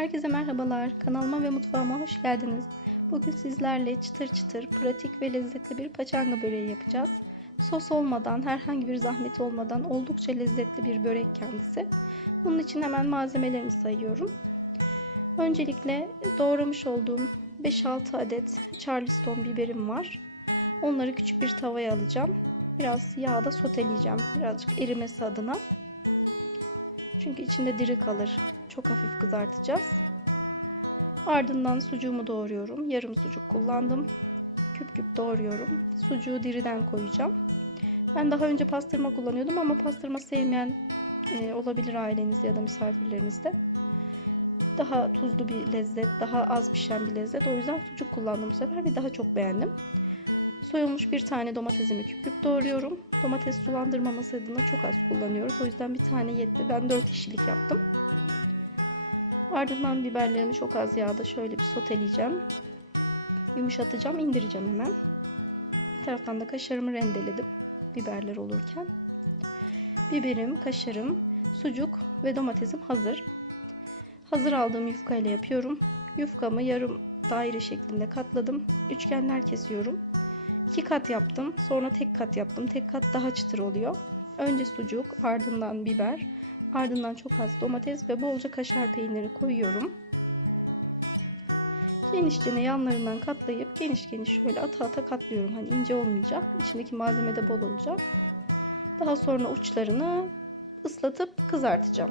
Herkese merhabalar. Kanalıma ve mutfağıma hoş geldiniz. Bugün sizlerle çıtır çıtır, pratik ve lezzetli bir paçanga böreği yapacağız. Sos olmadan, herhangi bir zahmet olmadan oldukça lezzetli bir börek kendisi. Bunun için hemen malzemelerimi sayıyorum. Öncelikle doğramış olduğum 5-6 adet charleston biberim var. Onları küçük bir tavaya alacağım. Biraz yağda soteleyeceğim. Birazcık erimesi adına. Çünkü içinde diri kalır. Çok hafif kızartacağız. Ardından sucuğumu doğruyorum. Yarım sucuk kullandım. Küp küp doğruyorum. Sucuğu diriden koyacağım. Ben daha önce pastırma kullanıyordum ama pastırma sevmeyen e, olabilir ailenizde ya da misafirlerinizde. Daha tuzlu bir lezzet, daha az pişen bir lezzet. O yüzden sucuk kullandım bu sefer ve daha çok beğendim. Soyulmuş bir tane domatesimi küp küp doğruyorum. Domates sulandırmaması adına çok az kullanıyoruz. O yüzden bir tane yetti. Ben 4 kişilik yaptım. Ardından biberlerimi çok az yağda şöyle bir soteleyeceğim. Yumuşatacağım, indireceğim hemen. Bir taraftan da kaşarımı rendeledim biberler olurken. Biberim, kaşarım, sucuk ve domatesim hazır. Hazır aldığım yufka ile yapıyorum. Yufkamı yarım daire şeklinde katladım. Üçgenler kesiyorum. İki kat yaptım. Sonra tek kat yaptım. Tek kat daha çıtır oluyor. Önce sucuk, ardından biber, ardından çok az domates ve bolca kaşar peyniri koyuyorum. Genişçe yanlarından katlayıp geniş geniş şöyle ata ata katlıyorum. Hani ince olmayacak. İçindeki malzeme de bol olacak. Daha sonra uçlarını ıslatıp kızartacağım.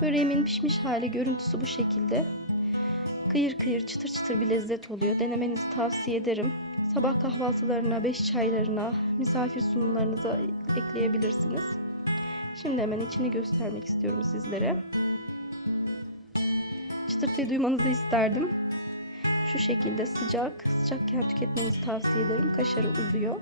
Böreğimin pişmiş hali görüntüsü bu şekilde. Kıyır kıyır çıtır çıtır bir lezzet oluyor. Denemenizi tavsiye ederim. Sabah kahvaltılarına, beş çaylarına, misafir sunumlarınıza ekleyebilirsiniz. Şimdi hemen içini göstermek istiyorum sizlere. Çıtırtıyı duymanızı isterdim. Şu şekilde sıcak, sıcakken tüketmenizi tavsiye ederim. Kaşarı uzuyor.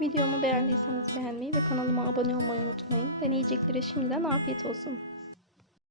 Videomu beğendiyseniz beğenmeyi ve kanalıma abone olmayı unutmayın. Deneyeceklere şimdiden afiyet olsun.